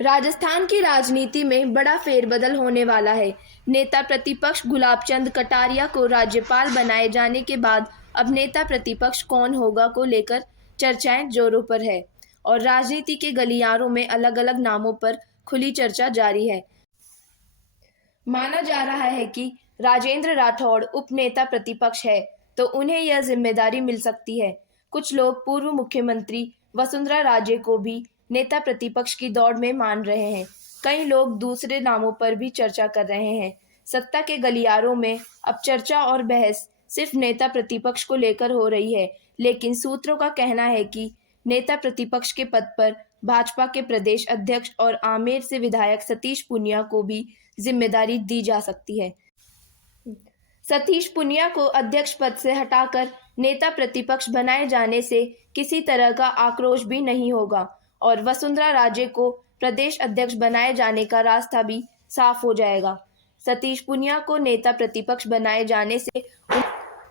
राजस्थान की राजनीति में बड़ा फेरबदल होने वाला है। नेता प्रतिपक्ष गुलाबचंद कटारिया को राज्यपाल बनाए जाने के बाद अब नेता प्रतिपक्ष कौन होगा को लेकर चर्चाएं जोरों पर है और राजनीति के गलियारों में अलग अलग नामों पर खुली चर्चा जारी है। माना जा रहा है कि राजेंद्र राठौड़ उपनेता प्रतिपक्ष है तो उन्हें यह जिम्मेदारी मिल सकती है। कुछ लोग पूर्व मुख्यमंत्री वसुंधरा राजे को भी नेता प्रतिपक्ष की दौड़ में मान रहे हैं। कई लोग दूसरे नामों पर भी चर्चा कर रहे हैं। सत्ता के गलियारों में अब चर्चा और बहस सिर्फ नेता प्रतिपक्ष को लेकर हो रही है, लेकिन सूत्रों का कहना है कि नेता प्रतिपक्ष के पद पर भाजपा के प्रदेश अध्यक्ष और आमेर से विधायक सतीश पूनिया को भी जिम्मेदारी दी जा सकती है। सतीश पूनिया को अध्यक्ष पद से हटाकर नेता प्रतिपक्ष बनाए जाने से किसी तरह का आक्रोश भी नहीं होगा और वसुंधरा राजे को प्रदेश अध्यक्ष बनाए जाने का रास्ता भी साफ हो जाएगा। सतीश पूनिया को नेता प्रतिपक्ष बनाए जाने से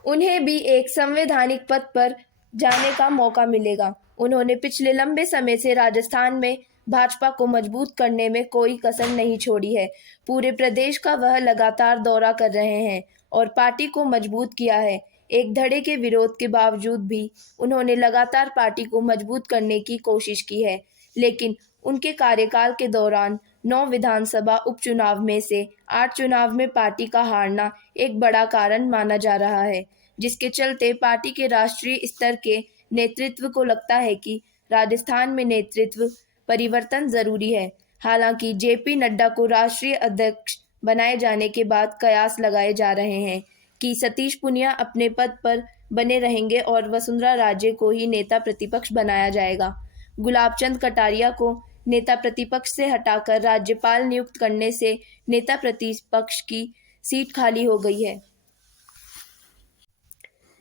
उन्हें भी एक संवैधानिक पद पर जाने का मौका मिलेगा। उन्होंने पिछले लंबे समय से राजस्थान में भाजपा को मजबूत करने में कोई कसर नहीं छोड़ी है। पूरे प्रदेश का वह लगातार दौरा कर रहे हैं और पार्टी को मजबूत किया है। एक धड़े के विरोध के बावजूद भी उन्होंने लगातार पार्टी को मजबूत करने की कोशिश की है, लेकिन उनके कार्यकाल के दौरान 9 विधानसभा उपचुनाव में से 8 चुनाव में पार्टी का हारना एक बड़ा कारण माना जा रहा है, जिसके चलते पार्टी के राष्ट्रीय स्तर के नेतृत्व को लगता है कि राजस्थान में नेतृत्व परिवर्तन जरूरी है। हालांकि जेपी नड्डा को राष्ट्रीय अध्यक्ष बनाए जाने के बाद कयास लगाए जा रहे हैं कि सतीश पूनिया अपने पद पर बने रहेंगे और वसुंधरा राजे को ही नेता प्रतिपक्ष बनाया जाएगा। गुलाबचंद कटारिया को नेता प्रतिपक्ष से हटाकर राज्यपाल नियुक्त करने से नेता प्रतिपक्ष की सीट खाली हो गई है।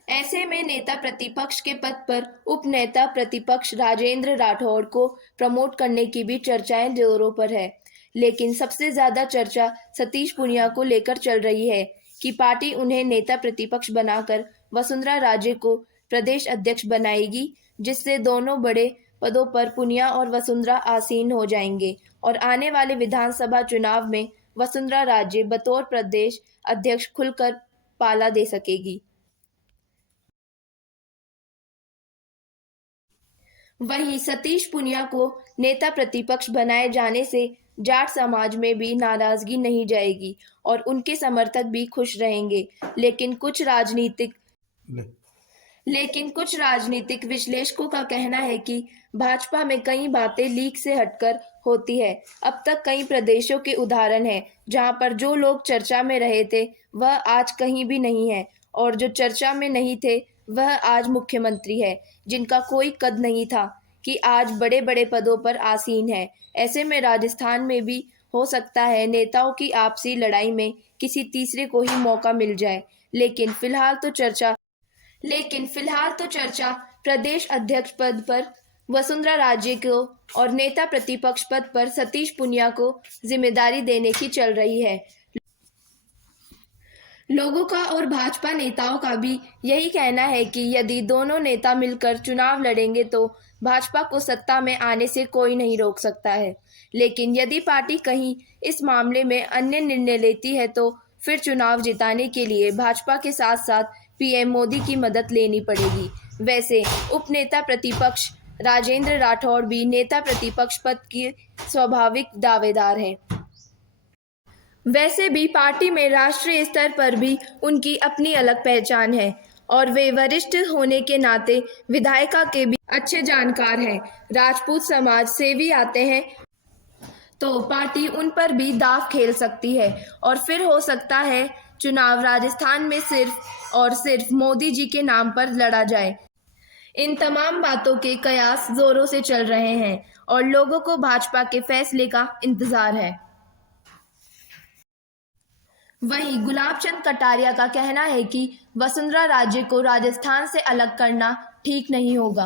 ऐसे में नेता प्रतिपक्ष के पद पर उपनेता प्रतिपक्ष राजेंद्र राठौड़ को प्रमोट करने की भी चर्चाएं जोरों पर है, लेकिन सबसे ज्यादा चर्चा सतीश पूनिया को लेकर चल रही है कि पार्टी उन्हें नेता प्रतिपक्ष बनाकर वसुंधरा राजे को प्रदेश अध्यक्ष बनाएगी, जिससे दोनों बड़े पदों पर पूनिया और वसुंधरा आसीन हो जाएंगे और आने वाले विधानसभा चुनाव में वसुंधरा राजे बतौर प्रदेश अध्यक्ष खुलकर पाला दे सकेगी। वहीं सतीश पूनिया को नेता प्रतिपक्ष बनाए जाने से जाट समाज में भी नाराजगी नहीं जाएगी और उनके समर्थक भी खुश रहेंगे, लेकिन कुछ राजनीतिक विश्लेषकों का कहना है कि भाजपा में कई बातें लीक से हटकर होती है। अब तक कई प्रदेशों के उदाहरण हैं जहां पर जो लोग चर्चा में रहे थे वह आज कहीं भी नहीं है और जो चर्चा में नहीं थे वह आज मुख्यमंत्री है, जिनका कोई कद नहीं था कि आज बड़े बड़े पदों पर आसीन है। ऐसे में राजस्थान में भी हो सकता है नेताओं की आपसी लड़ाई में किसी तीसरे को ही मौका मिल जाए, लेकिन फिलहाल तो चर्चा प्रदेश अध्यक्ष पद पर वसुंधरा राजे को और नेता प्रतिपक्ष पद पर सतीश पूनिया को जिम्मेदारी देने की चल रही है। लोगों का और भाजपा नेताओं का भी यही कहना है कि यदि दोनों नेता मिलकर चुनाव लड़ेंगे तो भाजपा को सत्ता में आने से कोई नहीं रोक सकता है, लेकिन यदि पार्टी कहीं इस मामले में अन्य निर्णय लेती है तो फिर चुनाव जिताने के लिए भाजपा के साथ साथ पीएम मोदी की मदद लेनी पड़ेगी। वैसे उपनेता प्रतिपक्ष राजेंद्र राठौड़ भी नेता प्रतिपक्ष पद के स्वाभाविक दावेदार हैं। वैसे भी पार्टी में राष्ट्रीय स्तर पर भी उनकी अपनी अलग पहचान है और वे वरिष्ठ होने के नाते विधायिका के भी अच्छे जानकार हैं। राजपूत समाज से भी आते हैं तो पार्टी उन पर भी दांव खेल सकती है और फिर हो सकता है चुनाव राजस्थान में सिर्फ और सिर्फ मोदी जी के नाम पर लड़ा जाए। इन तमाम बातों के कयास जोरों से चल रहे हैं और लोगों को भाजपा के फैसले का इंतजार है। वहीं गुलाबचंद कटारिया का कहना है कि वसुंधरा राजे को राजस्थान से अलग करना ठीक नहीं होगा।